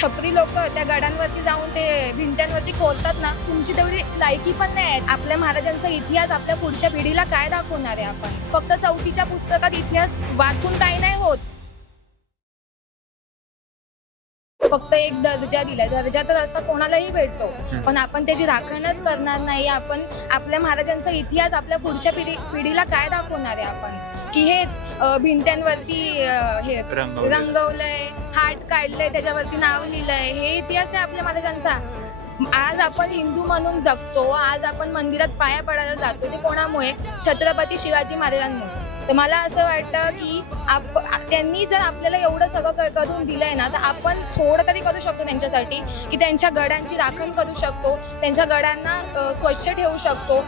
छपरी लोक त्या गडांवरती जाऊन ते भिंत्यांवरती कोरतात ना, तुमची तेवढी लायकी पण नाही आहे. आपल्या महाराजांचा इतिहास आपल्या पुढच्या पिढीला काय दाखवणार आहे आपण? फक्त चौथीच्या पुस्तकात इतिहास वाचून काही नाही होत. फक्त एक दर्जा दिलाय, दर्जा तर असा कोणालाही भेटतो, पण आपण त्याची राखणच करणार नाही. आपण आपल्या महाराजांचा इतिहास आपल्या पुढच्या पिढीला काय दाखवणार आहे आपण? की हेच भिंत्यांवरती हे रंगवलंय, हात काढलंय, त्याच्यावरती नाव लिहिलंय, हे इतिहास आहे आपल्या महाराजांचा. आज आपण हिंदू म्हणून जगतो, आज आपण मंदिरात पाया पडायला जातो, ते कोणामुळे? छत्रपती शिवाजी महाराजांमुळे. तर मला असं वाटतं की त्यांनी जर आपल्याला एवढं सगळं करून दिलंय ना, तर आपण थोडं तरी करू शकतो त्यांच्यासाठी, की त्यांच्या गडांची राखण करू शकतो, त्यांच्या गडांना स्वच्छ ठेवू शकतो.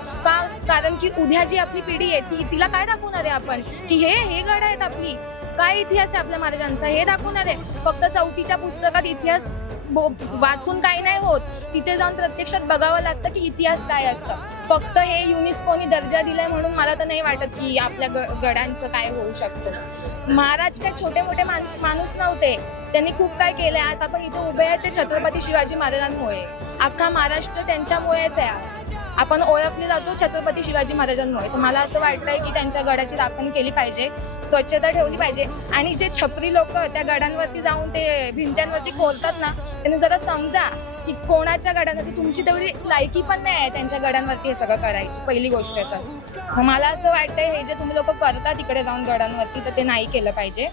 कारण की उद्या जी आपली पिढी आहे तिला काय दाखवणार आहे आपण? की हे गड आहेत आपली, काय इतिहास आहे आपल्या महाराजांचा हे दाखवणार आहे. फक्त चौथीच्या पुस्तकात इतिहास वाचून काही नाही होत, तिथे जाऊन प्रत्यक्षात बघावं लागतं की इतिहास काय असतं. फक्त हे युनेस्कोनी दर्जा दिलाय म्हणून मला तर नाही वाटत की आपल्या गडांचं काय होऊ शकतं. महाराज काय छोटे मोठे माणूस नव्हते, त्यांनी खूप काय केलंय. आज आपण इथे उभे आहे ते छत्रपती शिवाजी महाराजांमुळे. अख्खा महाराष्ट्र त्यांच्यामुळेच आहे. आज आपण ओळखले जातो छत्रपती शिवाजी महाराजांमुळे. तर मला असं वाटतंय की त्यांच्या गडाची राखण केली पाहिजे, स्वच्छता ठेवली पाहिजे. आणि जे छपरी लोक त्या गडांवरती जाऊन ते भिंत्यांवरती कोरतात ना, त्यांनी जरा समजा की कोणाच्या गडांवरती तुमची तेवढी लायकी पण नाही आहे त्यांच्या गडांवरती हे सगळं करायची. पहिली गोष्ट तर मला असं वाटतंय हे जे तुम्ही लोक करता तिकडे जाऊन गडांवरती, तर ते नाही केलं पाहिजे.